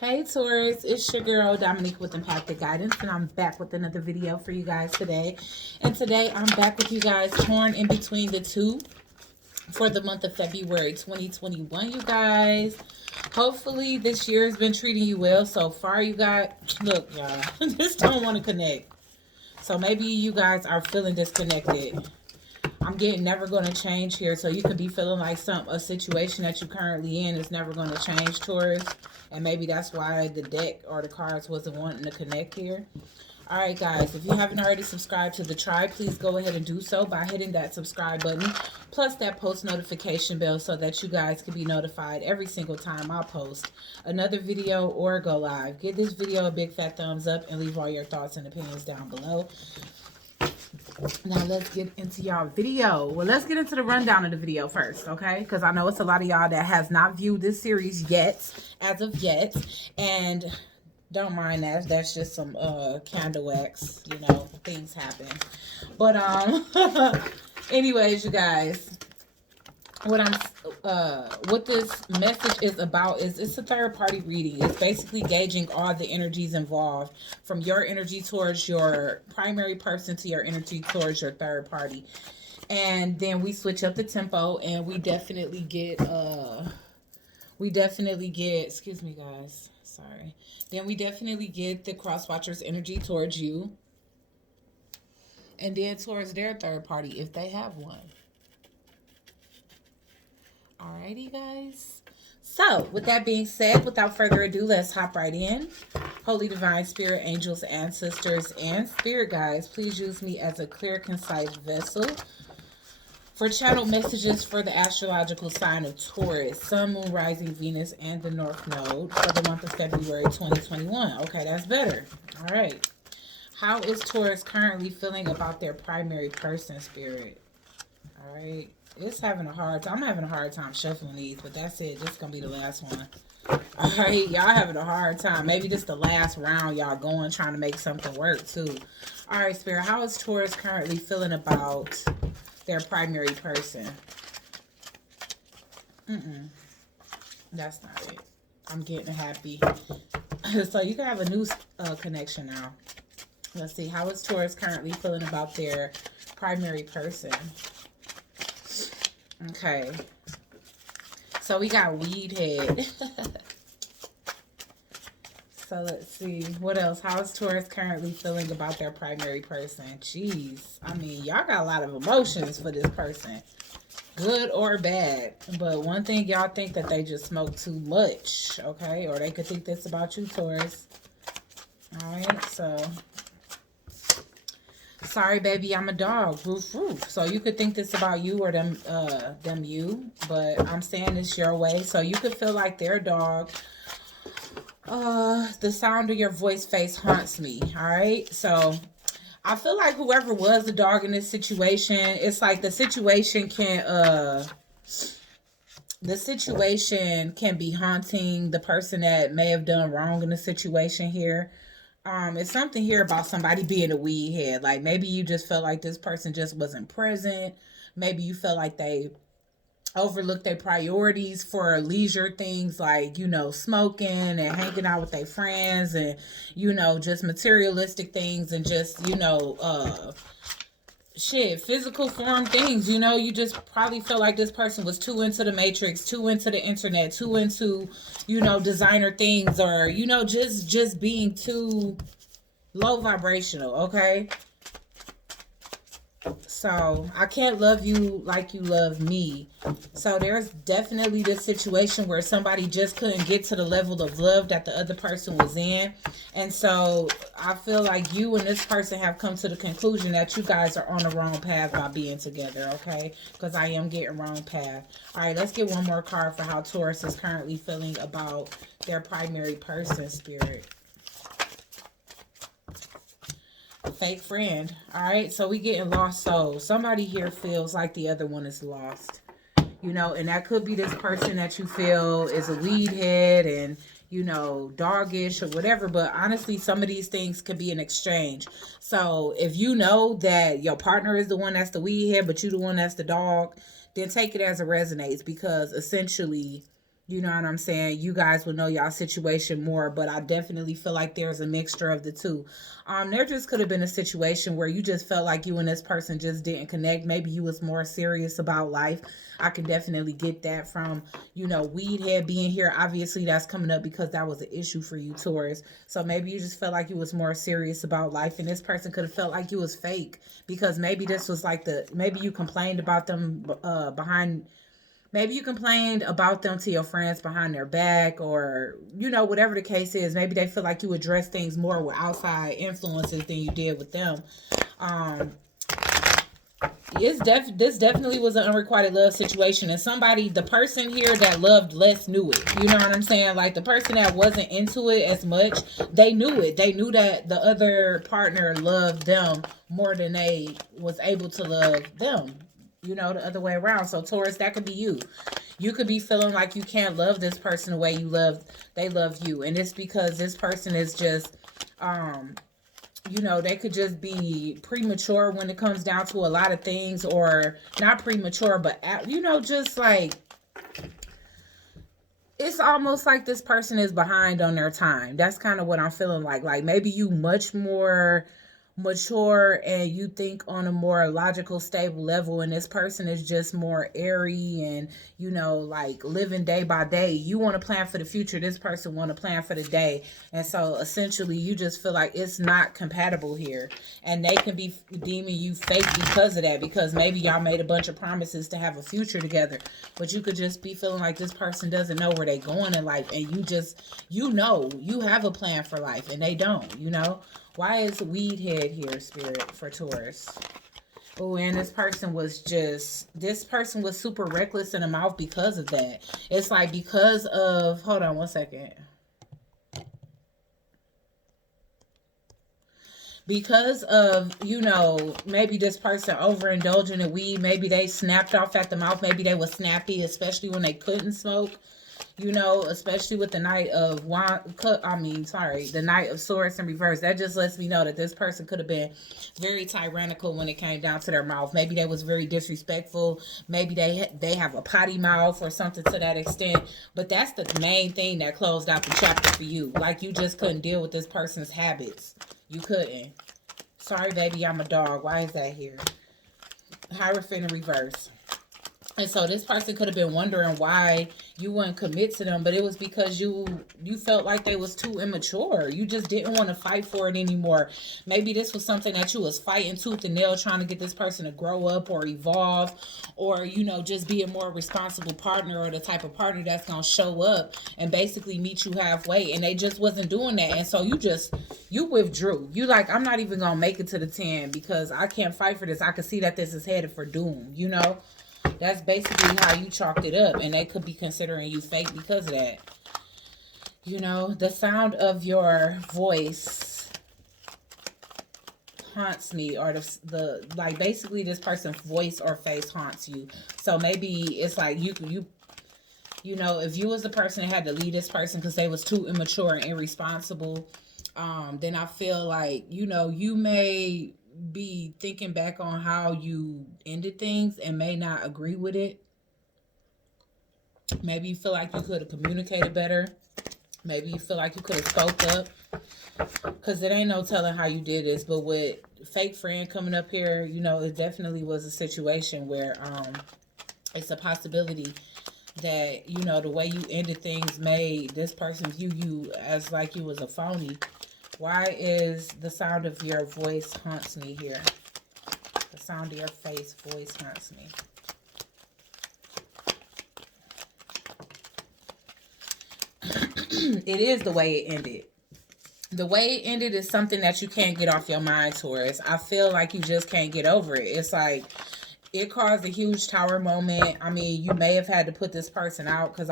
Hey Taurus, it's your girl Dominique with Empathic Guidance, and I'm back with another video for you guys today. And today I'm back with you guys torn in between the two for the month of February 2021, you guys. Hopefully this year has been treating you well so far. You got, look y'all, just don't want to connect. So maybe you guys are feeling disconnected. I'm getting never going to change here. So you could be feeling like a situation that you're currently in is never going to change, Taurus. And maybe that's why the deck or the cards wasn't wanting to connect here. All right, guys, if you haven't already subscribed to the tribe, please go ahead and do so by hitting that subscribe button, plus that post notification bell so that you guys can be notified every single time I post another video or go live. Give this video a big fat thumbs up and leave all your thoughts and opinions down below. Now let's get into y'all video. Well, let's get into the rundown of the video first, okay? Because I know it's a lot of y'all that has not viewed this series yet, as of yet, and don't mind that. That's just some candle wax, you know, things happen. But anyways, you guys, what this message is about is it's a third party reading. It's basically gauging all the energies involved, from your energy towards your primary person to your energy towards your third party. And then we switch up the tempo and we definitely get excuse me guys, sorry. Then we definitely get the Crosswatcher's energy towards you. And then towards their third party if they have one. Alrighty, guys. So, with that being said, without further ado, let's hop right in. Holy Divine Spirit, angels, ancestors, and spirit guides, please use me as a clear, concise vessel for channel messages for the astrological sign of Taurus, Sun, Moon, Rising, Venus, and the North Node for the month of February 2021. Okay, that's better. All right. How is Taurus currently feeling about their primary person, spirit? All right. It's having a hard time. I'm having a hard time shuffling these, but that's it. This is going to be the last one. All right, y'all having a hard time. Maybe this the last round y'all going, trying to make something work, too. All right, Spirit, how is Taurus currently feeling about their primary person? That's not it. I'm getting happy. So you can have a new connection now. Let's see. How is Taurus currently feeling about their primary person? Okay, so we got weed head. So let's see what else. How is Taurus currently feeling about their primary person? Jeez, I mean, y'all got a lot of emotions for this person, good or bad. But one thing, y'all think that they just smoke too much, okay? Or they could think this about you, Taurus. All right, so. Sorry, baby, I'm a dog. Roof, roof. So you could think this about you or them you, but I'm saying this your way. So you could feel like their dog. The sound of your voice face haunts me. All right. So I feel like whoever was the dog in this situation, it's like the situation can be haunting the person that may have done wrong in the situation here. It's something here about somebody being a weed head. Like maybe you just felt like this person just wasn't present. Maybe you felt like they overlooked their priorities for leisure things like, you know, smoking and hanging out with their friends and, you know, just materialistic things and just, you know, physical form things. You know, you just probably felt like this person was too into the matrix, too into the internet, too into, you know, designer things, or, you know, just being too low vibrational. Okay, so I can't love you like you love me. So there's definitely this situation where somebody just couldn't get to the level of love that the other person was in. And so I feel like you and this person have come to the conclusion that you guys are on the wrong path by being together, okay? Because I am getting wrong path. All right, let's get one more card for how Taurus is currently feeling about their primary person, spirit. Fake friend. All right, so we getting lost souls. Somebody here feels like the other one is lost, you know, and that could be this person that you feel is a weed head and, you know, doggish or whatever. But honestly, some of these things could be an exchange. So if you know that your partner is the one that's the weed head, but you the one that's the dog, then take it as it resonates, because essentially You know what I'm saying? You guys will know y'all situation more, but I definitely feel like there's a mixture of the two. There just could have been a situation where you just felt like you and this person just didn't connect. Maybe you was more serious about life. I can definitely get that from, weed head being here. Obviously, that's coming up because that was an issue for you, Taurus. So maybe you just felt like you was more serious about life, and this person could have felt like you was fake because maybe this was like maybe you complained about them behind. Maybe you complained about them to your friends behind their back, or, whatever the case is. Maybe they feel like you address things more with outside influences than you did with them. Um, this definitely was an unrequited love situation, and the person here that loved less knew it. You know what I'm saying? Like, the person that wasn't into it as much, they knew it. They knew that the other partner loved them more than they was able to love them. The other way around. So, Taurus, that could be you. You could be feeling like you can't love this person the way they love you. And it's because this person is just, they could just be premature when it comes down to a lot of things, or not premature, but, just like, it's almost like this person is behind on their time. That's kind of what I'm feeling like. Like, maybe you much more mature and you think on a more logical, stable level, and this person is just more airy and, like, living day by day. You want to plan for the future, this person want to plan for the day. And so essentially you just feel like it's not compatible here, and they can be deeming you fake because of that, because maybe y'all made a bunch of promises to have a future together, but you could just be feeling like this person doesn't know where they're going in life, and you have a plan for life and they don't. Why is weed head here, Spirit, for Taurus? Oh, and this person was super reckless in the mouth because of that. It's like because of, hold on one second. Because of, maybe this person overindulging in weed, maybe they snapped off at the mouth, maybe they was snappy, especially when they couldn't smoke. Especially with the Knight of the Knight of Swords in reverse. That just lets me know that this person could have been very tyrannical when it came down to their mouth. Maybe they was very disrespectful. Maybe they have a potty mouth or something to that extent. But that's the main thing that closed out the chapter for you. Like, you just couldn't deal with this person's habits. You couldn't. Sorry, baby, I'm a dog. Why is that here? Hierophant in reverse. And so this person could have been wondering why you wouldn't commit to them, but it was because you felt like they was too immature. You just didn't want to fight for it anymore. Maybe this was something that you was fighting tooth and nail, trying to get this person to grow up or evolve, or, just be a more responsible partner, or the type of partner that's going to show up and basically meet you halfway. And they just wasn't doing that. And so you withdrew. You like, I'm not even going to make it to the 10 because I can't fight for this. I can see that this is headed for doom, That's basically how you chalked it up, and they could be considering you fake because of that. The sound of your voice haunts me, or like, basically this person's voice or face haunts you. So maybe it's like if you was the person that had to leave this person because they was too immature and irresponsible, then I feel like, you may be thinking back on how you ended things and may not agree with it. Maybe you feel like you could have communicated better. Maybe you feel like you could have spoke up, because it ain't no telling how you did this. But with fake friend coming up here, it definitely was a situation where it's a possibility that, the way you ended things made this person view you as like you was a phony. Why is the sound of your voice haunts me here? The sound of your voice haunts me. It is the way it ended. The way it ended is something that you can't get off your mind, Taurus. I feel like you just can't get over it. It's like, it caused a huge tower moment. I mean, you may have had to put this person out because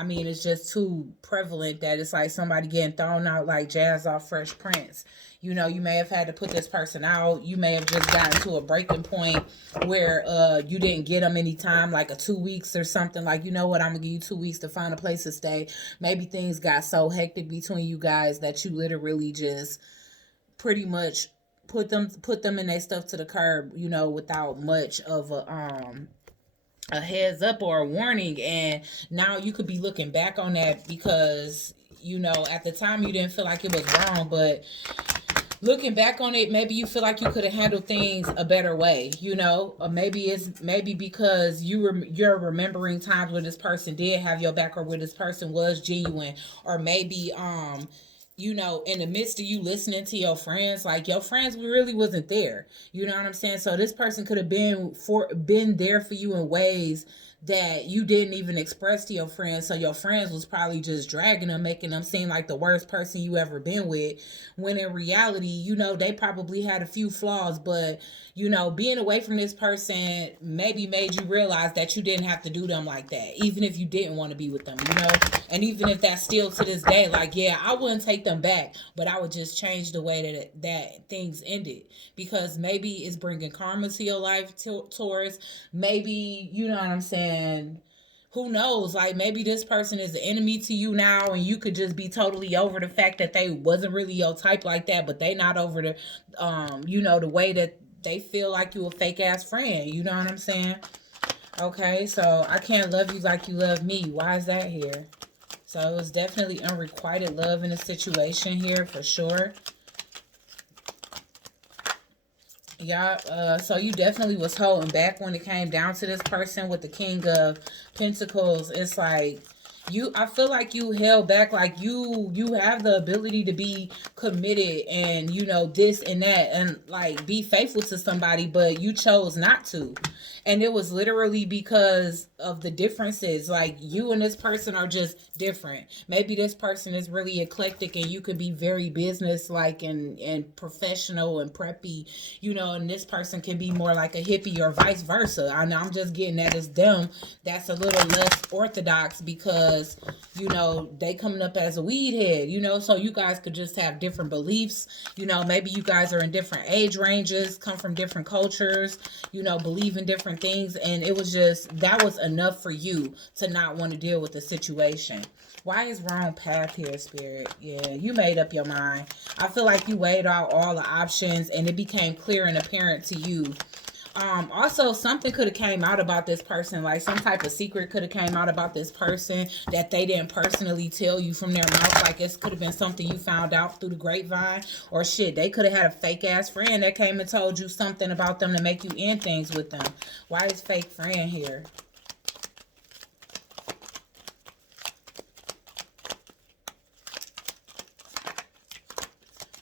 it's just too prevalent that it's like somebody getting thrown out like Jazz off Fresh Prince. You may have had to put this person out. You may have just gotten to a breaking point where you didn't get them any time, like a 2 weeks or something. Like, I'm going to give you 2 weeks to find a place to stay. Maybe things got so hectic between you guys that you literally just pretty much put them in their stuff to the curb, without much of a heads up or a warning, and now you could be looking back on that because you know at the time you didn't feel like it was wrong, but looking back on it, maybe you feel like you could have handled things a better way, you know, or maybe because you're remembering times where this person did have your back or where this person was genuine, or maybe you know, in the midst of you listening to your friends, like your friends really wasn't there. You know what I'm saying? So this person could have been there for you in ways that you didn't even express to your friends. So your friends was probably just dragging them, making them seem like the worst person you ever been with. When in reality, you know, they probably had a few flaws, but you know, being away from this person maybe made you realize that you didn't have to do them like that, even if you didn't want to be with them, you know? And even if that's still to this day, like, yeah, I wouldn't take them back, but I would just change the way that things ended, because maybe it's bringing karma to your life, Taurus. Maybe, you know what I'm saying? Who knows? Like maybe this person is an enemy to you now, and you could just be totally over the fact that they wasn't really your type like that, but they not over the, you know, the way that they feel like you a fake ass friend. You know what I'm saying? Okay, so I can't love you like you love me. Why is that here? So it was definitely unrequited love in a situation here for sure. Yeah, so you definitely was holding back when it came down to this person with the King of Pentacles. It's like I feel like you held back, like you have the ability to be committed and you know this and that and like be faithful to somebody, but you chose not to. And it was literally because of the differences. Like you and this person are just different. Maybe this person is really eclectic and you could be very business like and professional and preppy, you know, and this person can be more like a hippie or vice versa. I know I'm just getting that as them. That's a little less orthodox because, you know, they coming up as a weed head, you know, so you guys could just have different beliefs. You know, maybe you guys are in different age ranges, come from different cultures, you know, believe in different things. And it was just, that was enough for you to not want to deal with the situation. Why is wrong path here, Spirit? Yeah, you made up your mind. I feel like you weighed out all the options and it became clear and apparent to you. Also something could have came out about this person, like some type of secret could have came out about this person that they didn't personally tell you from their mouth. Like it could have been something you found out through the grapevine, or shit, they could have had a fake ass friend that came and told you something about them to make you end things with them. Why is fake friend here?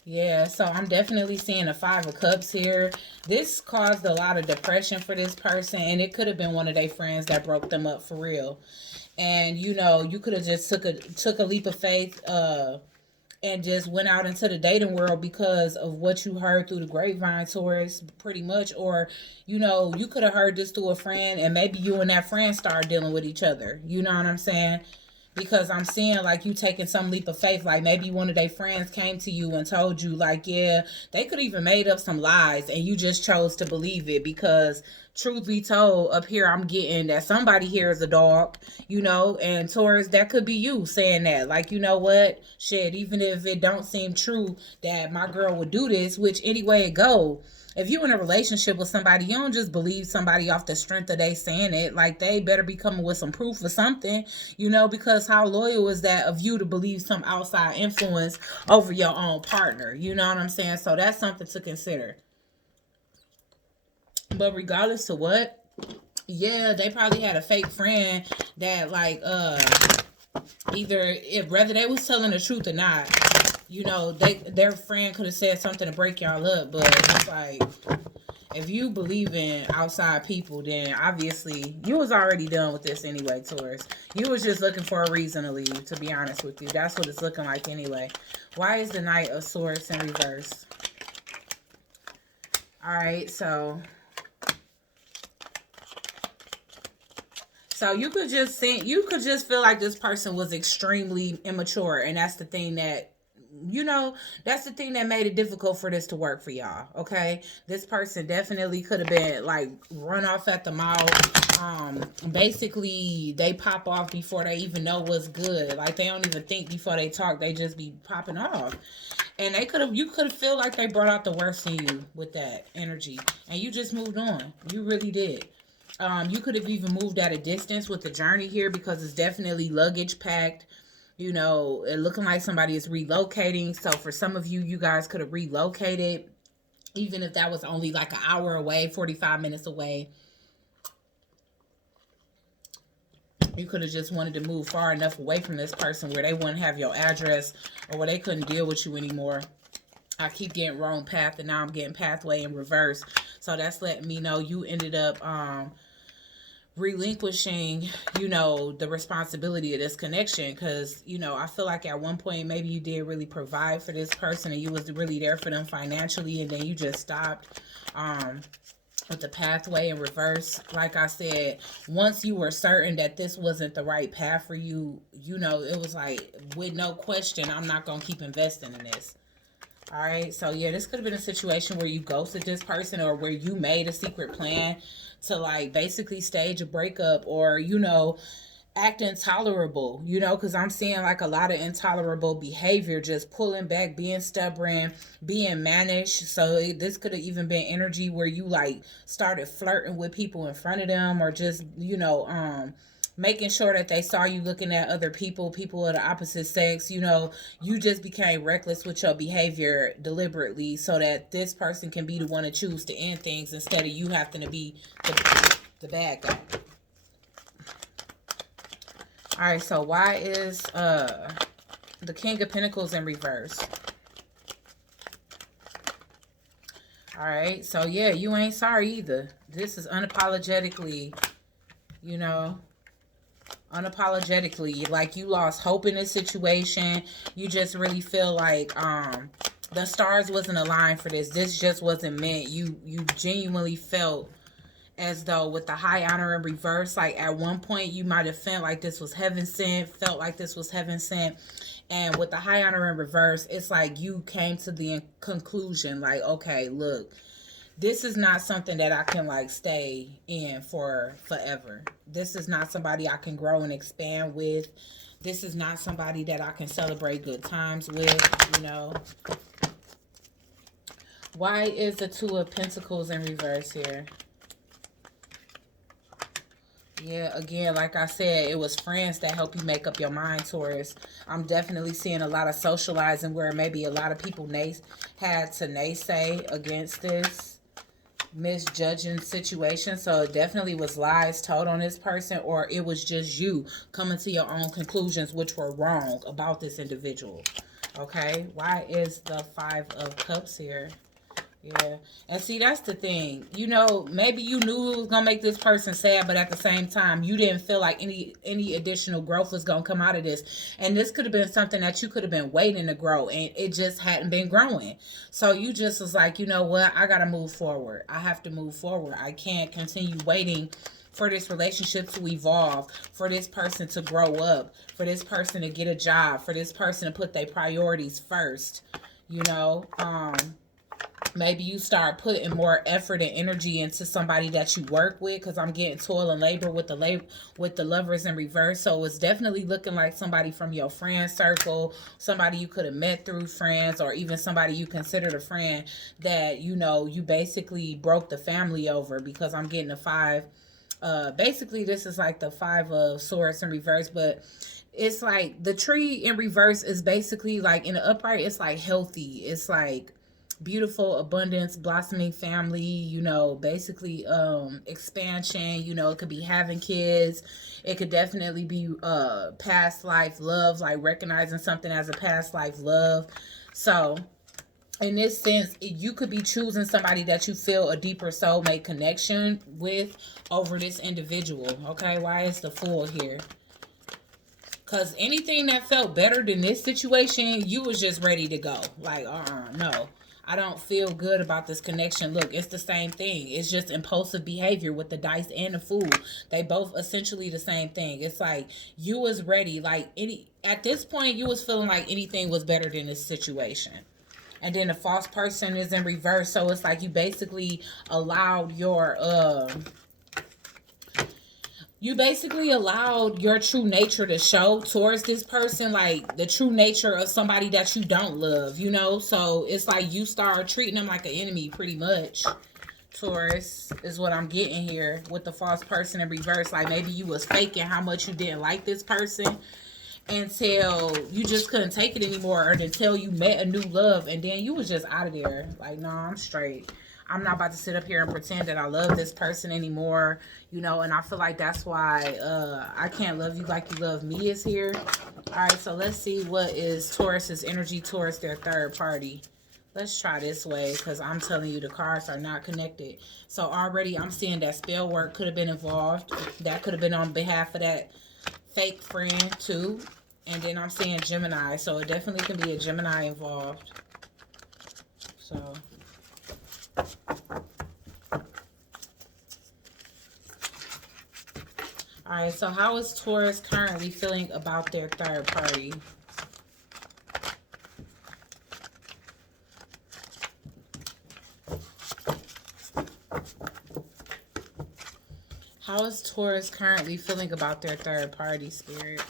Yeah, so I'm definitely seeing a Five of Cups here. This caused a lot of depression for this person, and it could have been one of their friends that broke them up for real. And you know, you could have just took a leap of faith, and just went out into the dating world because of what you heard through the grapevine, Taurus, pretty much. Or, you know, you could have heard this through a friend, and maybe you and that friend started dealing with each other. You know what I'm saying? Because I'm seeing like you taking some leap of faith. Like maybe one of their friends came to you and told you like, yeah, they could even made up some lies and you just chose to believe it. Because truth be told, up here I'm getting that somebody here is a dog, you know, and Taurus, that could be you saying that. Like, you know what, shit, even if it don't seem true that my girl would do this, which anyway it go, if you in a relationship with somebody, you don't just believe somebody off the strength of they saying it. Like they better be coming with some proof or something, you know, because how loyal is that of you to believe some outside influence over your own partner? You know what I'm saying? So that's something to consider. But regardless to what, yeah, they probably had a fake friend that like either if whether they was telling the truth or not, you know, their friend could have said something to break y'all up, but it's like if you believe in outside people, then obviously you was already done with this anyway, Taurus. You was just looking for a reason to leave, to be honest with you. That's what it's looking like anyway. Why is the Knight of Swords in reverse? Alright, so you could just feel like this person was extremely immature, and that's the thing that, you know, that's the thing that made it difficult for this to work for y'all. Okay, this person definitely could have been like run off at the mouth. Basically they pop off before they even know what's good. Like they don't even think before they talk, they just be popping off. And you could have feel like they brought out the worst in you with that energy, and you just moved on. You really did. You could have even moved at a distance with the journey here, because it's definitely luggage packed. You know, it looking like somebody is relocating. So for some of you, you guys could have relocated, even if that was only like an hour away, 45 minutes away. You could have just wanted to move far enough away from this person where they wouldn't have your address, or where they couldn't deal with you anymore. I keep getting wrong path, and now I'm getting pathway in reverse. So that's letting me know you ended up relinquishing, you know, the responsibility of this connection. Because, you know, I feel like at one point maybe you did really provide for this person, and you was really there for them financially, and then you just stopped. With the pathway in reverse, like I said, once you were certain that this wasn't the right path for you, you know, it was like, with no question, I'm not going to keep investing in this. All right. So, yeah, this could have been a situation where you ghosted this person, or where you made a secret plan to, like, basically stage a breakup, or, you know, act intolerable, you know, because I'm seeing like a lot of intolerable behavior, just pulling back, being stubborn, being mannish. So this could have even been energy where you like started flirting with people in front of them, or just, you know, making sure that they saw you looking at other people of the opposite sex. You know, you just became reckless with your behavior deliberately, so that this person can be the one to choose to end things, instead of you having to be the bad guy. All right, so why is the King of Pentacles in reverse? All right, so yeah, you ain't sorry either. This is unapologetically, you know, unapologetically, like you lost hope in this situation. You just really feel like the stars wasn't aligned for this. This just wasn't meant. You genuinely felt as though, with the High Honor in reverse, like at one point you might have felt like this was heaven sent, and with the High Honor in reverse, it's like you came to the conclusion, like, okay, look, this is not something that I can like stay in for forever. This is not somebody I can grow and expand with. This is not somebody that I can celebrate good times with, you know. Why is the Two of Pentacles in reverse here? Yeah, again, like I said, it was friends that help you make up your mind, Taurus. I'm definitely seeing a lot of socializing where maybe a lot of people had to naysay against this misjudging situation. So it definitely was lies told on this person, or it was just you coming to your own conclusions, which were wrong about this individual. Okay, why is the Five of Cups here? Yeah, and see, that's the thing. You know, maybe you knew it was gonna make this person sad, but at the same time, you didn't feel like any additional growth was gonna come out of this. And this could have been something that you could have been waiting to grow, and it just hadn't been growing. So you just was like, you know what? I gotta move forward. I have to move forward. I can't continue waiting for this relationship to evolve, for this person to grow up, for this person to get a job, for this person to put their priorities first. You know, maybe you start putting more effort and energy into somebody that you work with, because I'm getting toil and labor with the Lovers in reverse. So it's definitely looking like somebody from your friend circle, somebody you could have met through friends, or even somebody you considered a friend that, you know, you basically broke the family over, because I'm getting a five. Basically, this is like the Five of Swords in reverse, but it's like the tree in reverse is basically like, in the upright, it's like healthy. It's like beautiful, abundance, blossoming family, you know, basically expansion. You know, it could be having kids, it could definitely be past life love, like recognizing something as a past life love. So in this sense, you could be choosing somebody that you feel a deeper soulmate connection with over this individual. Okay, why is the Fool here? Because anything that felt better than this situation, you was just ready to go. Like, no. I don't feel good about this connection. Look, it's the same thing. It's just impulsive behavior with the Dice and the Fool. They both essentially the same thing. It's like you was ready. Like at this point, you was feeling like anything was better than this situation. And then the False Person is in reverse. So it's like you basically allowed your true nature to show towards this person, like the true nature of somebody that you don't love, you know. So it's like you start treating them like an enemy, pretty much. Taurus, is what I'm getting here with the false person in reverse. Like maybe you was faking how much you didn't like this person until you just couldn't take it anymore, or until you met a new love and then you was just out of there. Like, no, I'm straight. I'm not about to sit up here and pretend that I love this person anymore, you know, and I feel like that's why I can't love you like you love me is here. All right, so let's see what is Taurus's energy towards their third party. Let's try this way, because I'm telling you the cards are not connected. So already I'm seeing that spell work could have been involved. That could have been on behalf of that fake friend too. And then I'm seeing Gemini. So it definitely can be a Gemini involved. So. Alright, so how is Taurus currently feeling about their third party? How is Taurus currently feeling about their third party, Spirit?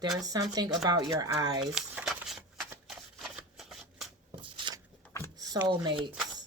There's something about your eyes. Soulmates.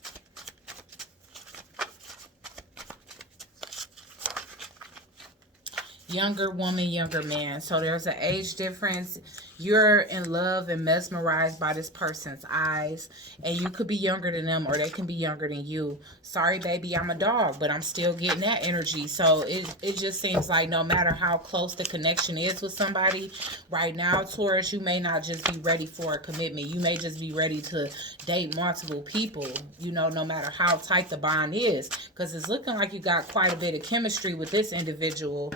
Younger woman, younger man. So there's an age difference. You're in love and mesmerized by this person's eyes, and you could be younger than them, or they can be younger than you. Sorry, baby, I'm a dog, but I'm still getting that energy. So it just seems like no matter how close the connection is with somebody, right now, Taurus, you may not just be ready for a commitment. You may just be ready to date multiple people, you know, no matter how tight the bond is, because it's looking like you got quite a bit of chemistry with this individual.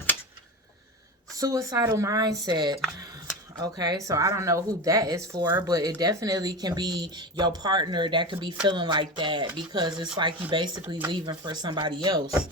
Suicidal mindset. Okay, so I don't know who that is for, but it definitely can be your partner that could be feeling like that, because it's like you basically leaving for somebody else.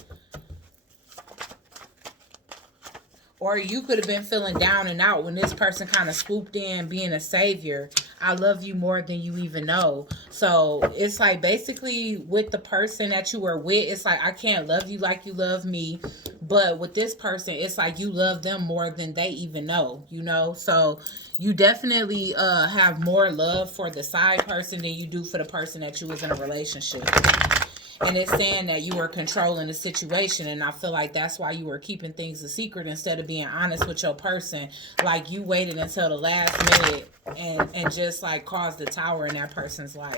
Or you could have been feeling down and out when this person kind of swooped in being a savior. I love you more than you even know. So it's like basically with the person that you were with, it's like I can't love you like you love me. But with this person, it's like you love them more than they even know, you know? So you definitely have more love for the side person than you do for the person that you was in a relationship. And it's saying that you were controlling the situation, and I feel like that's why you were keeping things a secret instead of being honest with your person. Like you waited until the last minute and just like caused the tower in that person's life.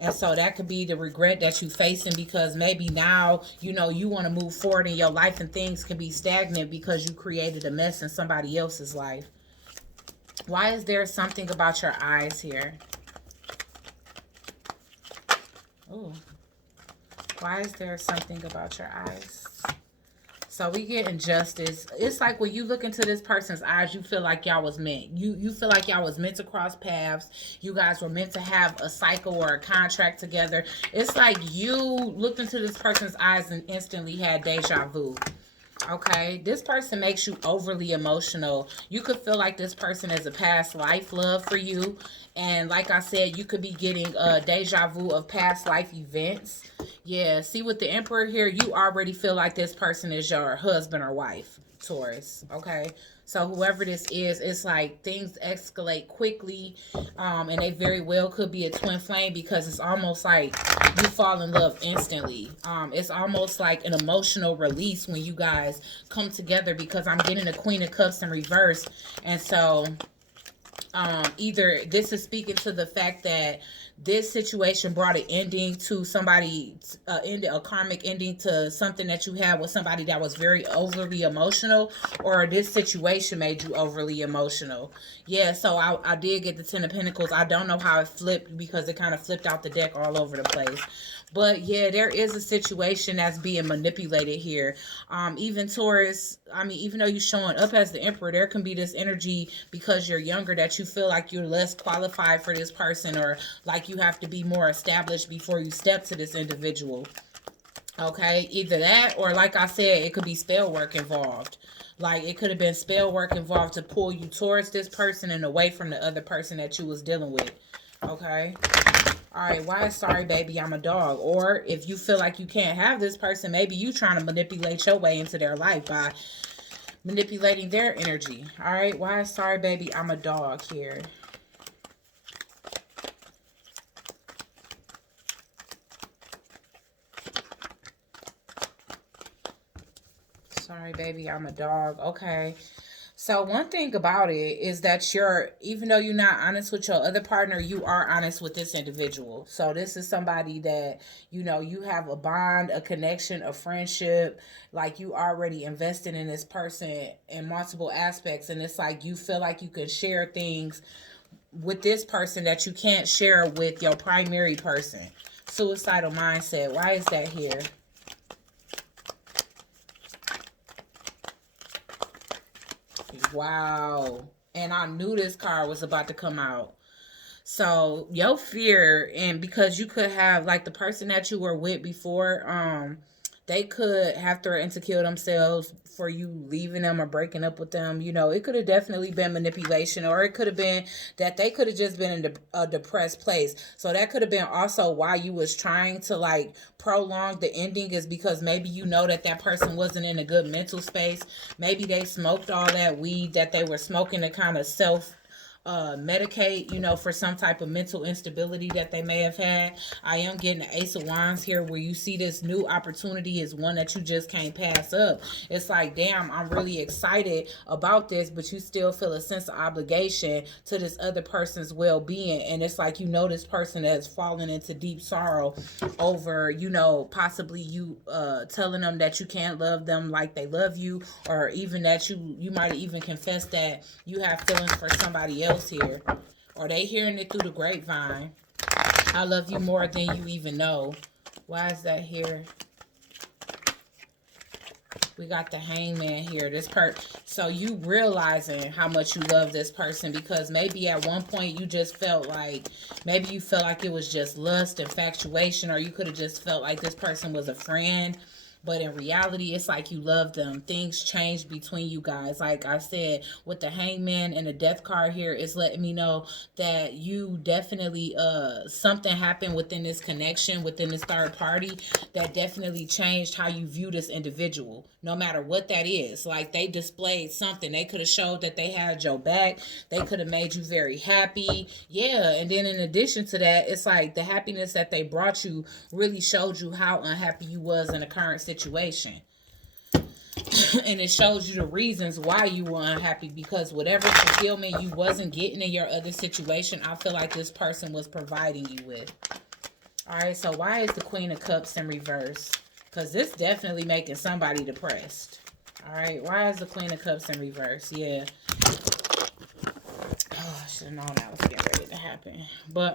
And so that could be the regret that you're facing, because maybe now, you know, you want to move forward in your life and things can be stagnant because you created a mess in somebody else's life. Why is there something about your eyes here? Oh. Why is there something about your eyes? So we get injustice. It's like when you look into this person's eyes, you feel like y'all was meant. You feel like y'all was meant to cross paths. You guys were meant to have a cycle or a contract together. It's like you looked into this person's eyes and instantly had deja vu. Okay, this person makes you overly emotional. You could feel like this person is a past life love for you. And like I said, you could be getting a deja vu of past life events. Yeah, see with the Emperor here, you already feel like this person is your husband or wife, Taurus. Okay, so whoever this is, it's like things escalate quickly. And they very well could be a twin flame, because it's almost like you fall in love instantly. It's almost like an emotional release when you guys come together, because I'm getting the Queen of Cups in reverse. And so either this is speaking to the fact that this situation brought an ending to somebody, a karmic ending to something that you had with somebody that was very overly emotional, or this situation made you overly emotional. Yeah, so I did get the Ten of Pentacles. I don't know how it flipped, because it kind of flipped out the deck all over the place. But yeah, there is a situation that's being manipulated here. Even Taurus, I mean, even though you're showing up as the Emperor, there can be this energy because you're younger that you feel like you're less qualified for this person, or like you have to be more established before you step to this individual. Okay, either that, or like I said, it could be spell work involved. Like it could have been spell work involved to pull you towards this person and away from the other person that you was dealing with. Okay. All right, why is sorry, baby, I'm a dog? Or if you feel like you can't have this person, maybe you trying to manipulate your way into their life manipulating their energy. All right, why is sorry baby I'm a dog here? Sorry baby I'm a dog. Okay. So one thing about it is that even though you're not honest with your other partner, you are honest with this individual. So this is somebody that, you have a bond, a connection, a friendship, like you already invested in this person in multiple aspects. And it's like you feel like you can share things with this person that you can't share with your primary person. Suicidal mindset. Why is that here? Wow. And I knew this card was about to come out. So your fear, and because you could have like the person that you were with before, they could have threatened to kill themselves for you leaving them or breaking up with them. It could have definitely been manipulation, or it could have been that they could have just been in a depressed place. So that could have been also why you was trying to like prolong the ending, is because maybe that person wasn't in a good mental space. Maybe they smoked all that weed that they were smoking to kind of medicate, for some type of mental instability that they may have had. I am getting the Ace of Wands here, where you see this new opportunity is one that you just can't pass up. It's like, damn, I'm really excited about this, but you still feel a sense of obligation to this other person's well-being. And it's like, this person has fallen into deep sorrow over, possibly you telling them that you can't love them like they love you, or even that you might have even confessed that you have feelings for somebody else here, or they hearing it through the grapevine. I love you more than you even know. Why is that here? We got the Hangman here. So you realizing how much you love this person, because maybe at one point you just felt like, maybe you felt like it was just lust, infatuation, or you could have just felt like this person was a friend. But in reality, it's like you love them. Things changed between you guys. Like I said, with the Hangman and the Death card here, it's letting me know that you definitely, something happened within this connection, within this third party, that definitely changed how you view this individual, no matter what that is. Like they displayed something. They could have showed that they had your back. They could have made you very happy. Yeah, and then in addition to that, it's like the happiness that they brought you really showed you how unhappy you was in the current situation. And it shows you the reasons why you were unhappy, because whatever fulfillment you wasn't getting in your other situation, I feel like this person was providing you with. All right, so why is the Queen of Cups in reverse? Because this definitely making somebody depressed. All right, why is the Queen of Cups in reverse? Yeah. Oh, I should have known that was getting ready to happen. But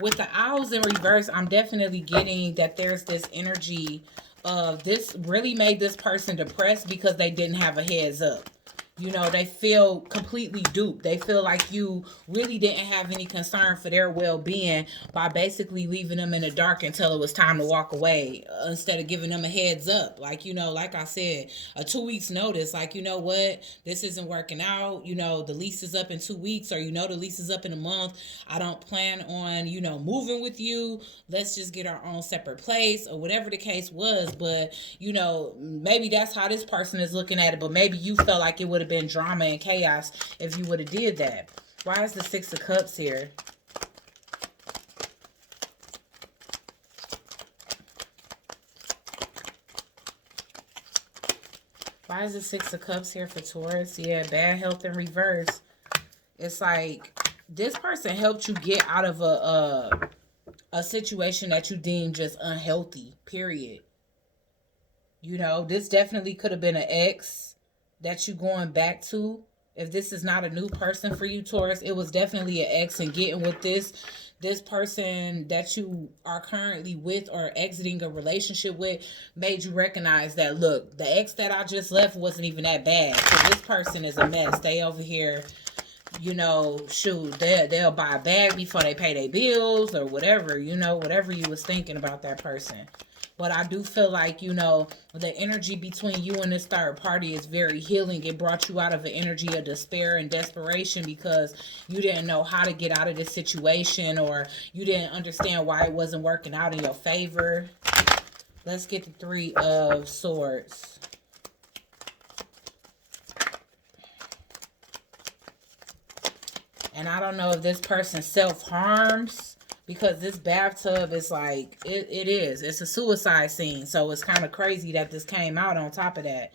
with the Owls in reverse, I'm definitely getting that there's this energy of this really made this person depressed because they didn't have a heads up. They feel completely duped. They feel like you really didn't have any concern for their well-being by basically leaving them in the dark until it was time to walk away, instead of giving them a heads up. Like, like I said, a 2 weeks notice, like, what, this isn't working out. The lease is up in 2 weeks, or, the lease is up in a month. I don't plan on, moving with you. Let's just get our own separate place, or whatever the case was. But, maybe that's how this person is looking at it. But maybe you felt like it would have been drama and chaos if you would have did that. Why is the Six of Cups here? Why is the Six of Cups here for Taurus? Yeah, bad health in reverse. It's like this person helped you get out of a situation that you deemed just unhealthy, period. This definitely could have been an ex that you going back to. If this is not a new person for you, Taurus, it was definitely an ex, and getting with this person that you are currently with or exiting a relationship with made you recognize that, look, the ex that I just left wasn't even that bad. So this person is a mess. They over here, shoot, they'll buy a bag before they pay their bills or whatever, whatever you was thinking about that person. But I do feel like, the energy between you and this third party is very healing. It brought you out of an energy of despair and desperation because you didn't know how to get out of this situation, or you didn't understand why it wasn't working out in your favor. Let's get the Three of Swords. And I don't know if this person self-harms, because this bathtub is like, it is. It's a suicide scene. So it's kind of crazy that this came out on top of that.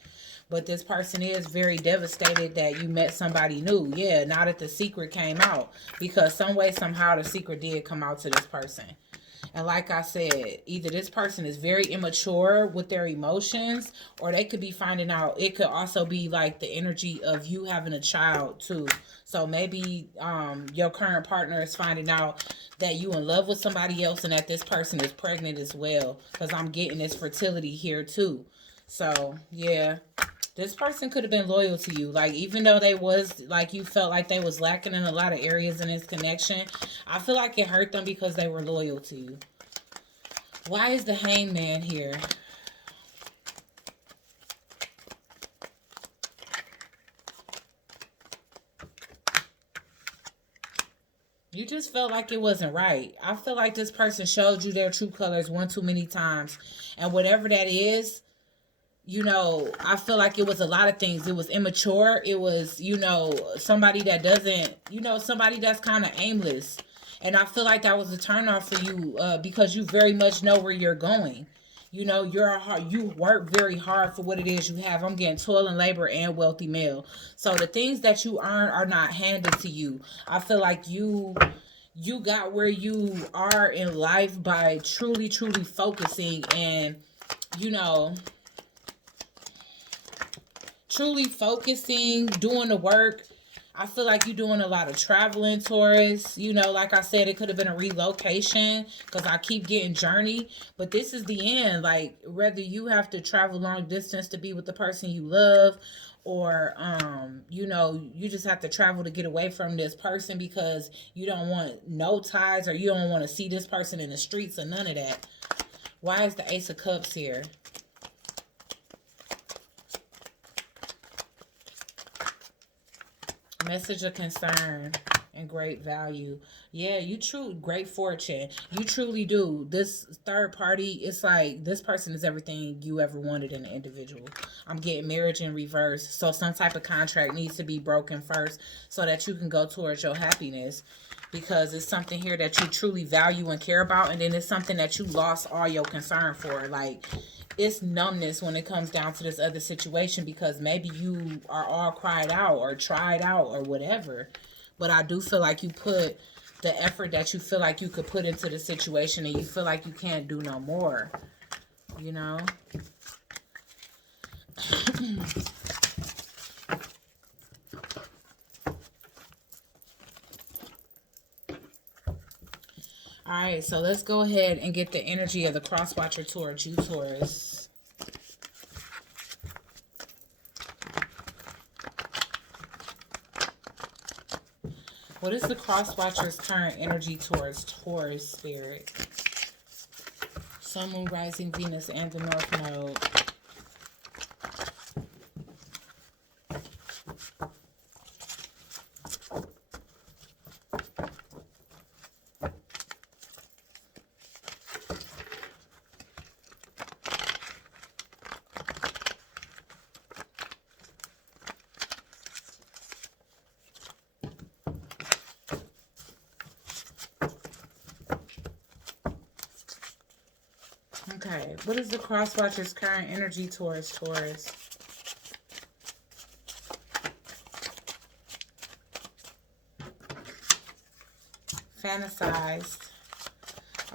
But this person is very devastated that you met somebody new. Yeah, now that the secret came out. Because some way, somehow, the secret did come out to this person. And like I said, either this person is very immature with their emotions, or they could be finding out. It could also be like the energy of you having a child too. So maybe your current partner is finding out that you in love with somebody else and that this person is pregnant as well. Because I'm getting this fertility here too. So, yeah. This person could have been loyal to you. Like, even though they was, like, you felt like they was lacking in a lot of areas in this connection, I feel like it hurt them because they were loyal to you. Why is the Hangman here? You just felt like it wasn't right. I feel like this person showed you their true colors one too many times. And whatever that is, you know, I feel like it was a lot of things. It was immature. It was, you know, somebody that doesn't, you know, somebody that's kind of aimless. And I feel like that was a turnoff for you because you very much know where you're going. You know, you work very hard for what it is you have. I'm getting toil and labor and wealthy male. So the things that you earn are not handed to you. I feel like you got where you are in life by truly focusing and, you know, truly focusing, doing the work. I feel like you're doing a lot of traveling, Taurus. You know, like I said, it could have been a relocation because I keep getting journey. But this is the end. Like, whether you have to travel long distance to be with the person you love, or, you know, you just have to travel to get away from this person because you don't want no ties, or you don't want to see this person in the streets or none of that. Why is the Ace of Cups here? Message of concern and great value. Yeah, you great fortune. You truly do. This third party, it's like this person is everything you ever wanted in an individual. I'm getting marriage in reverse. So some type of contract needs to be broken first so that you can go towards your happiness. Because it's something here that you truly value and care about. And then it's something that you lost all your concern for. Like, it's numbness when it comes down to this other situation, because maybe you are all cried out or tried out or whatever. But I do feel like you put the effort that you feel like you could put into the situation, and you feel like you can't do no more. You know? Alright, so let's go ahead and get the energy of the Crosswatcher towards you, Taurus. What is the Crosswatcher's current energy towards Taurus, Spirit? Sun, Moon, Rising, Venus, and the North Node. Okay, what is the Crosswatcher's current energy towards Taurus? Fantasized.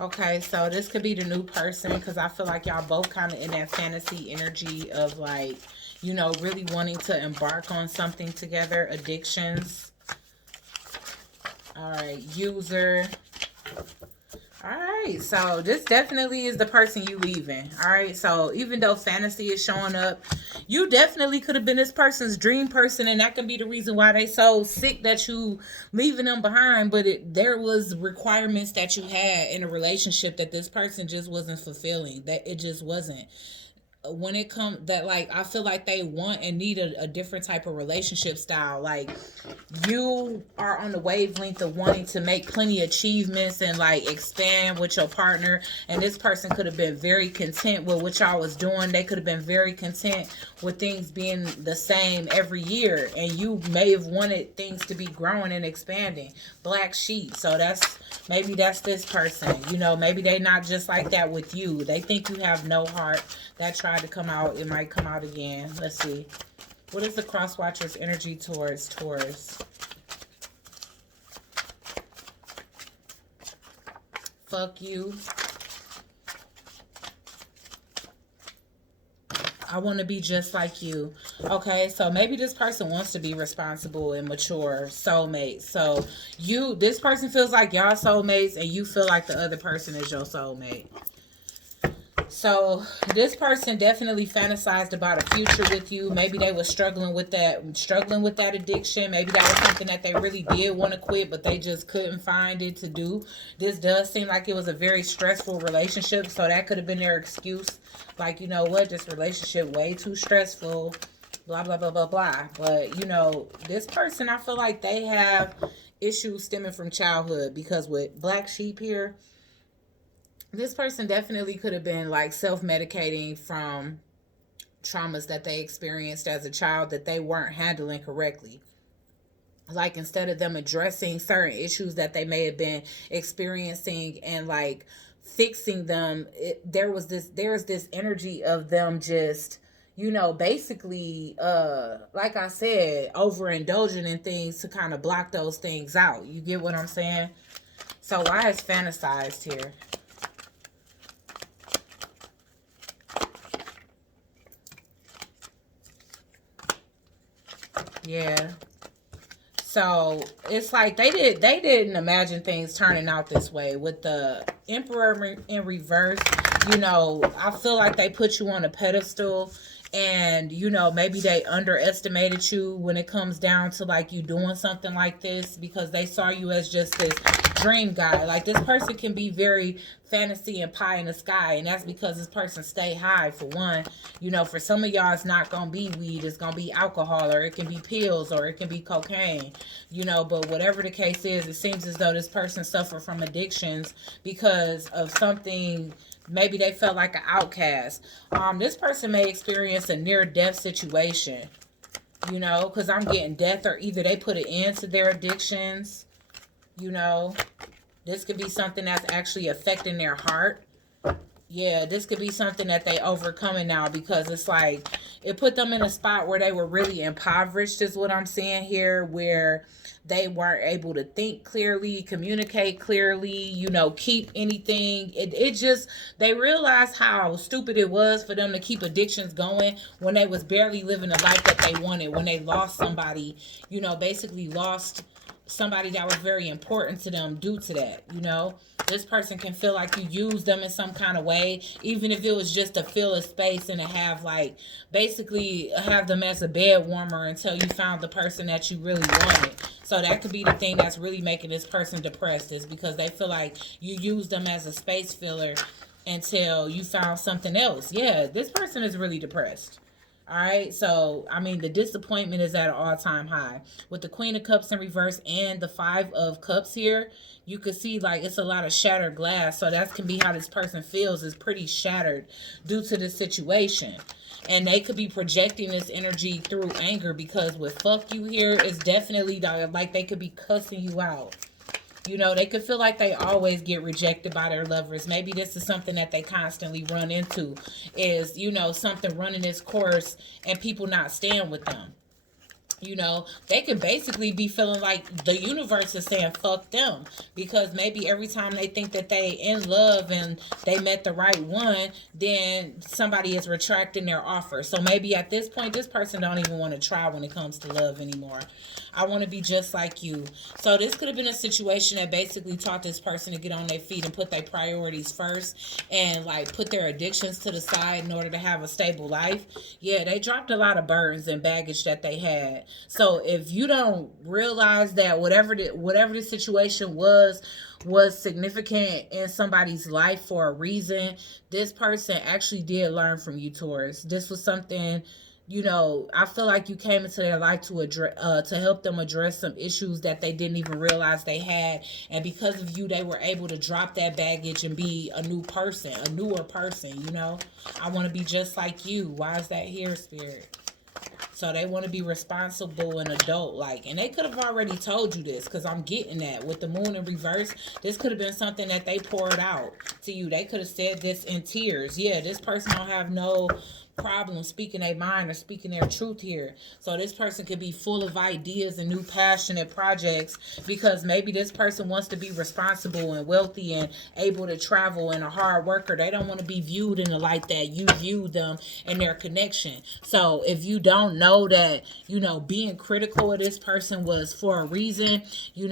Okay, so this could be the new person, because I feel like y'all both kind of in that fantasy energy of, like, you know, really wanting to embark on something together. Addictions. All right, user. All right, so this definitely is the person you leaving. All right, so even though fantasy is showing up, you definitely could have been this person's dream person, and that can be the reason why they so sick that you leaving them behind. But there was requirements that you had in a relationship that this person just wasn't fulfilling. That it just wasn't. when it comes that, like, I feel like they want and need a different type of relationship style. Like, you are on the wavelength of wanting to make plenty of achievements and like expand with your partner, and this person could have been very content with what y'all was doing. They could have been very content with things being the same every year, and you may have wanted things to be growing and expanding. Black sheep. So maybe that's this person. You know, maybe they not just like that with you. They think you have no heart. That tried to come out. It might come out again. Let's see. What is the Crosswatcher's energy towards Taurus? Fuck you. I want to be just like you. Okay, so maybe this person wants to be responsible and mature. Soulmate. So this person feels like y'all soulmates, and you feel like the other person is your soulmate. So this person definitely fantasized about a future with you. Maybe they were struggling with that addiction. Maybe that was something that they really did want to quit, but they just couldn't find it to do. This does seem like it was a very stressful relationship, so that could have been their excuse. Like, you know what, this relationship way too stressful, blah, blah, blah, blah, blah. But, you know, this person, I feel like they have issues stemming from childhood, because with Black Sheep here, this person definitely could have been like self-medicating from traumas that they experienced as a child that they weren't handling correctly. Like, instead of them addressing certain issues that they may have been experiencing and like fixing them, there's this energy of them just, you know, basically, like I said, overindulging in things to kind of block those things out. You get what I'm saying? So why is fantasized here? Yeah. So it's like they didn't imagine things turning out this way. With the Emperor in reverse, you know, I feel like they put you on a pedestal, and, you know, maybe they underestimated you when it comes down to like you doing something like this, because they saw you as just this dream guy. Like, this person can be very fantasy and pie in the sky, and that's because this person stay high. For one, you know, for some of y'all, it's not gonna be weed, it's gonna be alcohol, or it can be pills, or it can be cocaine, you know. But whatever the case is, it seems as though this person suffered from addictions because of something. Maybe they felt like an outcast. This person may experience a near-death situation, you know, because I'm getting death, or either they put an end to their addictions, you know. This could be something that's actually affecting their heart. Yeah, this could be something that they overcoming now, because it's like it put them in a spot where they were really impoverished, is what I'm saying here, where they weren't able to think clearly, communicate clearly, you know, keep anything. It just, they realized how stupid it was for them to keep addictions going when they was barely living the life that they wanted, when they lost somebody, you know, basically lost somebody that was very important to them due to that, you know. This person can feel like you used them in some kind of way, even if it was just to fill a space and to have, like, basically have them as a bed warmer until you found the person that you really wanted. So that could be the thing that's really making this person depressed, is because they feel like you used them as a space filler until you found something else. Yeah, this person is really depressed. All right, so, I mean, the disappointment is at an all-time high. With the Queen of Cups in reverse and the Five of Cups here, you can see, like, it's a lot of shattered glass. So that can be how this person feels, is pretty shattered due to this situation. And they could be projecting this energy through anger, because with fuck you here, it's definitely like they could be cussing you out. You know, they could feel like they always get rejected by their lovers. Maybe this is something that they constantly run into, is, you know, something running its course and people not staying with them. You know, they could basically be feeling like the universe is saying fuck them, because maybe every time they think that they in love and they met the right one, then somebody is retracting their offer. So maybe at this point, this person don't even want to try when it comes to love anymore. I want to be just like you. So this could have been a situation that basically taught this person to get on their feet and put their priorities first, and like put their addictions to the side in order to have a stable life. Yeah, they dropped a lot of burdens and baggage that they had. So if you don't realize that whatever the situation was significant in somebody's life for a reason, this person actually did learn from you, Taurus. This was something, I feel like you came into their life to address, to help them address some issues that they didn't even realize they had, and because of you, they were able to drop that baggage and be a new person, a newer person. I want to be just like you. Why is that here, Spirit? So they want to be responsible and adult like, and they could have already told you this, because I'm getting that with the moon in reverse. This could have been something that they poured out to you. They could have said this in tears. Yeah, this person don't have no problem speaking their mind or speaking their truth here. So this person could be full of ideas and new passionate projects, because maybe this person wants to be responsible and wealthy and able to travel and a hard worker. They don't want to be viewed in the light that you viewed them and their connection. So if you don't know that, being critical of this person was for a reason, you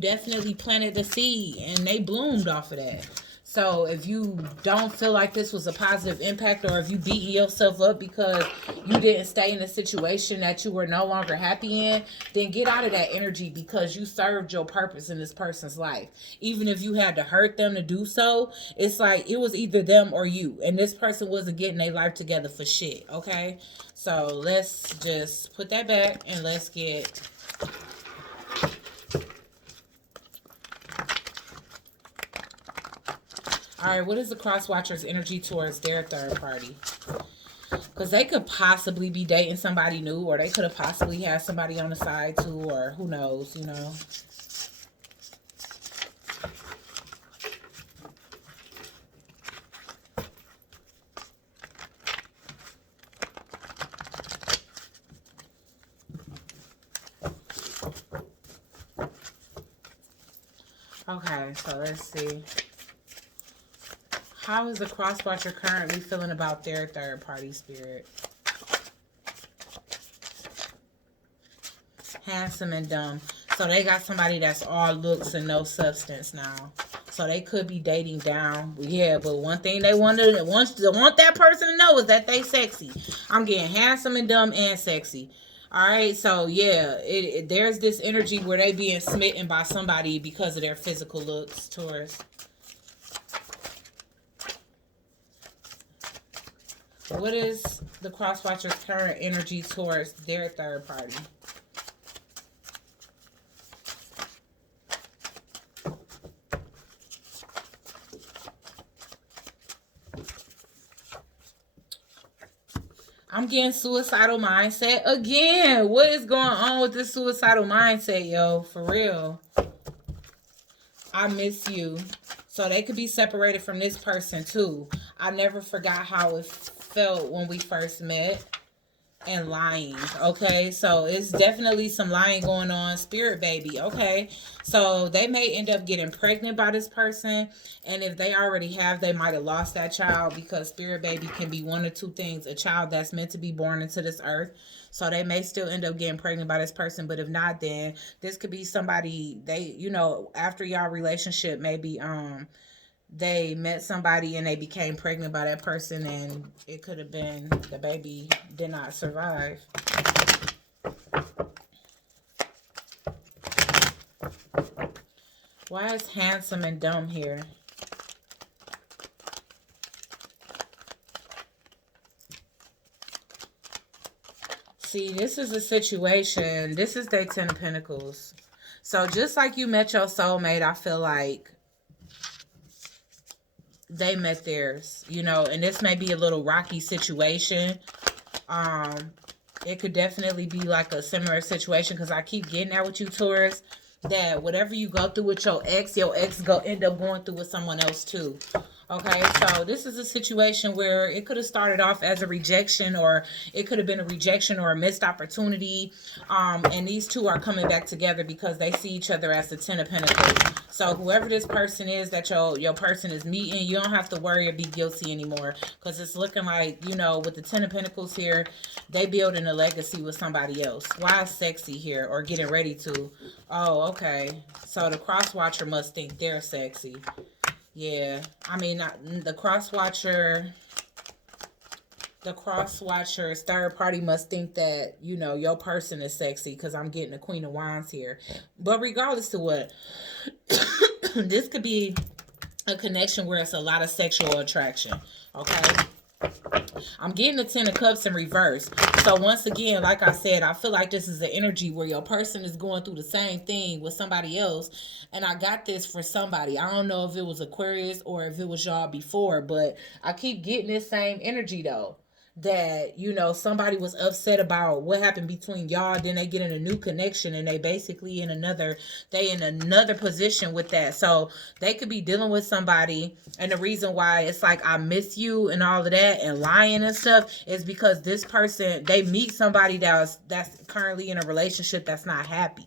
definitely planted the seed and they bloomed off of that. So if you don't feel like this was a positive impact, or if you beating yourself up because you didn't stay in a situation that you were no longer happy in, then get out of that energy, because you served your purpose in this person's life. Even if you had to hurt them to do so, it's like it was either them or you. And this person wasn't getting their life together for shit, okay? So let's just put that back and let's get... All right, what is the Crosswatcher's energy towards their third party? Because they could possibly be dating somebody new, or they could have possibly had somebody on the side too, or who knows, Okay, so let's see. How is the Crosswatcher currently feeling about their third party, Spirit? Handsome and dumb. So they got somebody that's all looks and no substance now. So they could be dating down. Yeah, but one thing they want that person to know is that they sexy. I'm getting handsome and dumb and sexy. All right, so yeah, there's this energy where they being smitten by somebody because of their physical looks, Taurus. What is the Crosswatcher's current energy towards their third party? I'm getting suicidal mindset again. What is going on with this suicidal mindset, yo? For real. I miss you. So they could be separated from this person too. I never forgot how it felt when we first met. And lying, okay? So it's definitely some lying going on, Spirit baby, okay? So they may end up getting pregnant by this person, and if they already have, they might have lost that child, because Spirit baby can be one or two things: a child that's meant to be born into this earth. So they may still end up getting pregnant by this person, but if not, then this could be somebody they, after y'all relationship, maybe they met somebody and they became pregnant by that person, and it could have been the baby did not survive. Why is handsome and dumb here? See, this is a situation. This is their 10 of Pentacles. So just like you met your soulmate, I feel like they met theirs, and this may be a little rocky situation. It could definitely be like a similar situation, because I keep getting that with you, Taurus, that whatever you go through with your ex end up going through with someone else too. Okay, so this is a situation where it could have started off as a rejection, or it could have been a rejection or a missed opportunity. And these two are coming back together because they see each other as the 10 of Pentacles. So whoever this person is that your person is meeting, you don't have to worry or be guilty anymore, because it's looking like, with the 10 of Pentacles here, they building a legacy with somebody else. Why is sexy here, or getting ready to? Oh, okay. So the Crosswatcher must think they're sexy. Yeah, I mean, the Crosswatcher, The Crosswatcher's third party must think that, you know, your person is sexy, because I'm getting the Queen of Wands here. But regardless to what, this could be a connection where it's a lot of sexual attraction. Okay? I'm getting the Ten of Cups in reverse. So once again, like I said, I feel like this is an energy where your person is going through the same thing with somebody else. And I got this for somebody. I don't know if it was Aquarius or if it was y'all before, but I keep getting this same energy though. That, you know, somebody was upset about what happened between y'all, then they get in a new connection and they basically in another position with that. So they could be dealing with somebody, and the reason why it's like I miss you and all of that and lying and stuff is because this person, they meet somebody that's currently in a relationship that's not happy.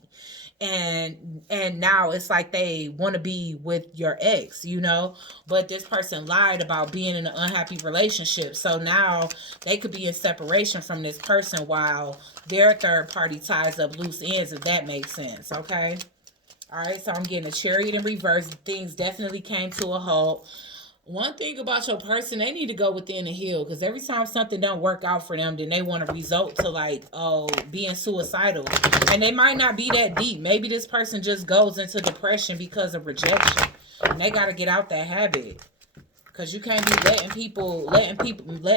And now it's like they want to be with your ex, you know, but this person lied about being in an unhappy relationship. So now they could be in separation from this person while their third party ties up loose ends, if that makes sense. Okay. All right. So I'm getting a Chariot in reverse. Things definitely came to a halt. One thing about your person, they need to go within and heal, because every time something don't work out for them, then they want to resort to like, oh, being suicidal. And they might not be that deep. Maybe this person just goes into depression because of rejection. And they got to get out that habit. Because you can't be letting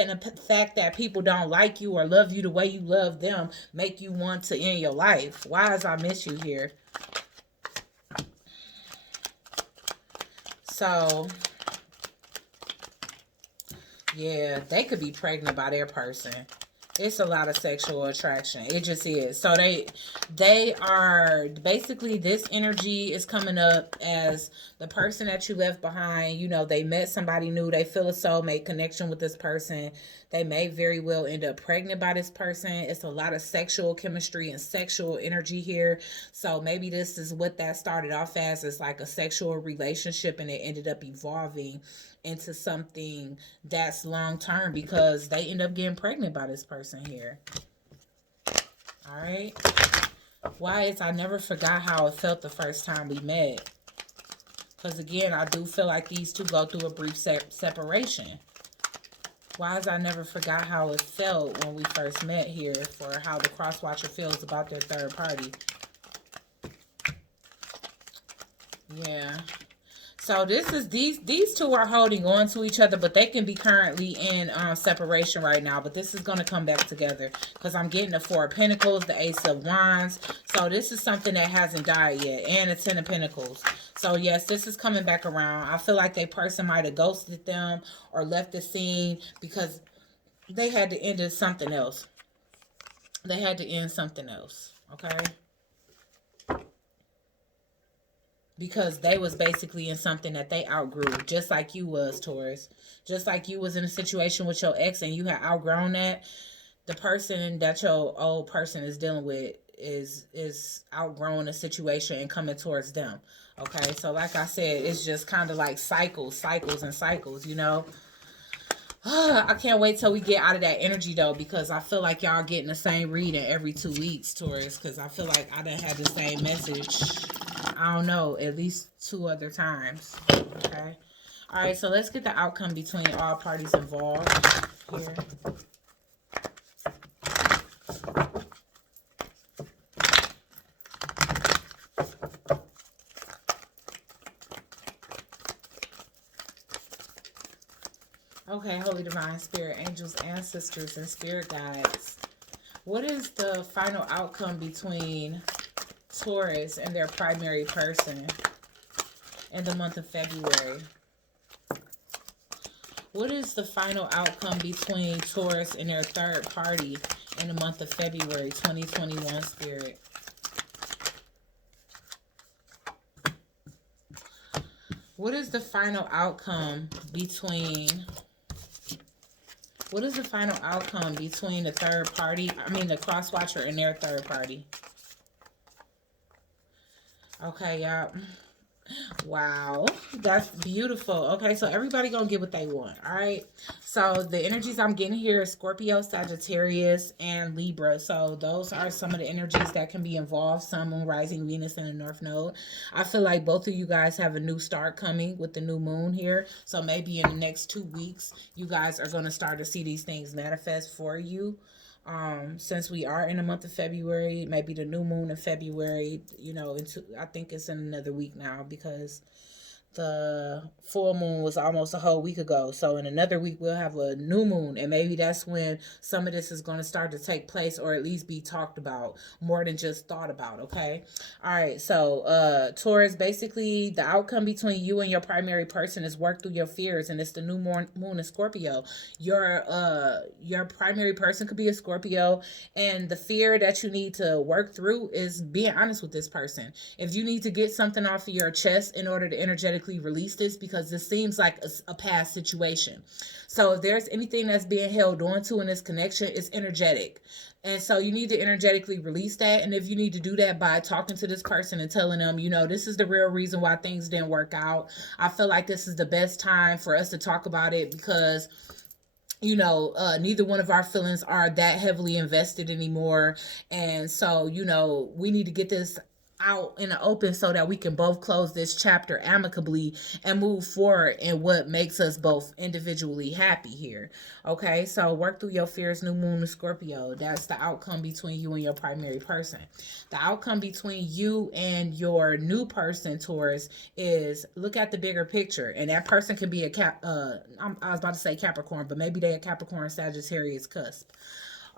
the fact that people don't like you or love you the way you love them make you want to end your life. Why is I miss you here? So... yeah, they could be pregnant by their person. It's a lot of sexual attraction. It just is. So they are basically, this energy is coming up as the person that you left behind. You know, they met somebody new. They feel a soulmate connection with this person. They may very well end up pregnant by this person. It's a lot of sexual chemistry and sexual energy here. So maybe this is what that started off as. It's like a sexual relationship, and it ended up evolving into something that's long term because they end up getting pregnant by this person here. All right. Why is I never forgot how it felt the first time we met. Because again, I do feel like these two go through a brief separation. Why is I never forgot how it felt when we first met here, for how the Crosswatcher feels about their third party. Yeah. So this is these two are holding on to each other, but they can be currently in separation right now. But this is going to come back together because I'm getting the Four of Pentacles, the Ace of Wands. So this is something that hasn't died yet, and the Ten of Pentacles. So yes, this is coming back around. I feel like that person might have ghosted them or left the scene because they had to end something else. They had to end something else. Okay. Because they was basically in something that they outgrew, just like you was, Taurus. Just like you was in a situation with your ex and you had outgrown that. The person that your old person is dealing with is outgrowing a situation and coming towards them. Okay, so like I said, it's just kind of like cycles, you know. I can't wait till we get out of that energy though, because I feel like y'all getting the same reading every 2 weeks, Taurus, because I feel like I done had the same message, I don't know, at least 2 other times. Okay. All right, so let's get the outcome between all parties involved here. Okay, Holy Divine Spirit, angels, ancestors, and spirit guides. What is the final outcome between Taurus and their primary person in the month of February? What is the final outcome between Taurus and their third party in the month of February 2021, Spirit? What is the final outcome between... what is the final outcome between the third party, the Crosswatcher and their third party? Okay, y'all. Wow, that's beautiful. Okay, so everybody gonna get what they want. All right. So the energies I'm getting here is Scorpio, Sagittarius, and Libra. So those are some of the energies that can be involved. Sun, Moon, Rising, Venus, and the North Node. I feel like both of you guys have a new start coming with the new moon here. So maybe in the next 2 weeks, you guys are gonna start to see these things manifest for you. Since we are in the month of February, maybe the new moon in February, you know, I think it's in another week now, because the full moon was almost a whole week ago. So in another week we'll have a new moon, and maybe that's when some of this is going to start to take place, or at least be talked about more than just thought about. Okay. All right. So Taurus, basically the outcome between you and your primary person is work through your fears, and it's the new moon in Scorpio. Your primary person could be a Scorpio, and the fear that you need to work through is being honest with this person. If you need to get something off of your chest in order to energetically release this, because this seems like a past situation. So if there's anything that's being held on to in this connection, it's energetic. And so you need to energetically release that. And if you need to do that by talking to this person and telling them, you know, this is the real reason why things didn't work out. I feel like this is the best time for us to talk about it, because you know, neither one of our feelings are that heavily invested anymore. And so, you know, we need to get this out in the open so that we can both close this chapter amicably and move forward in what makes us both individually happy here. Okay, so work through your fears, new moon in Scorpio. That's the outcome between you and your primary person. The outcome between you and your new person, Taurus, is look at the bigger picture. And that person can be I was about to say Capricorn, but maybe they're a Capricorn Sagittarius cusp.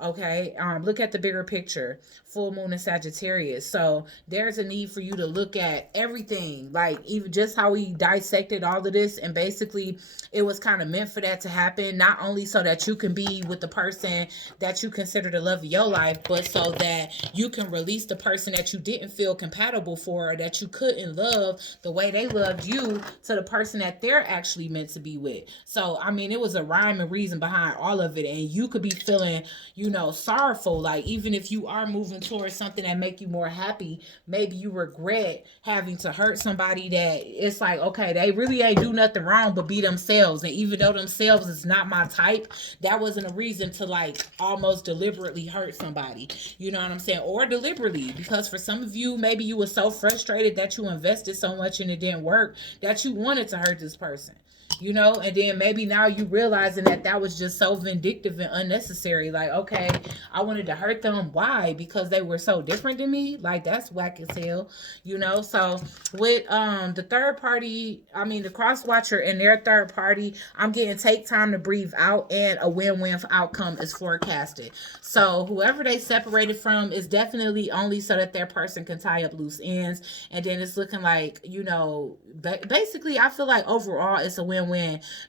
Okay, look at the bigger picture. Full moon in Sagittarius. So there's a need for you to look at everything, like even just how we dissected all of this, and basically it was kind of meant for that to happen, not only so that you can be with the person that you consider the love of your life, but so that you can release the person that you didn't feel compatible for, or that you couldn't love the way they loved you, to the person that they're actually meant to be with. So I mean, it was a rhyme and reason behind all of it, and you could be feeling, you know, sorrowful. Like even if you are moving towards something that make you more happy, maybe you regret having to hurt somebody that it's like, okay, they really ain't do nothing wrong but be themselves. And even though themselves is not my type, that wasn't a reason to like almost deliberately hurt somebody. You know what I'm saying? Or deliberately, because for some of you, maybe you were so frustrated that you invested so much and it didn't work that you wanted to hurt this person. You know, and then maybe now you realizing that that was just so vindictive and unnecessary. Like, okay, I wanted to hurt them. Why? Because they were so different than me. Like, that's whack as hell, you know. So with the third party, I mean the Crosswatcher and their third party, I'm getting take time to breathe out, and a win-win outcome is forecasted. So whoever they separated from is definitely only so that their person can tie up loose ends. And then it's looking like, you know, basically I feel like overall it's a win-win,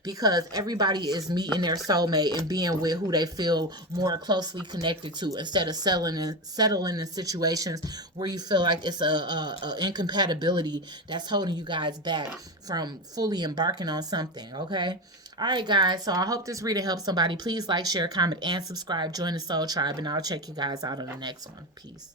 because everybody is meeting their soulmate and being with who they feel more closely connected to, instead of settling in situations where you feel like it's a incompatibility that's holding you guys back from fully embarking on something. Okay. All right, guys. So I hope this reading helps somebody. Please like, share, comment, and subscribe. Join the Soul Tribe, and I'll check you guys out on the next one. Peace.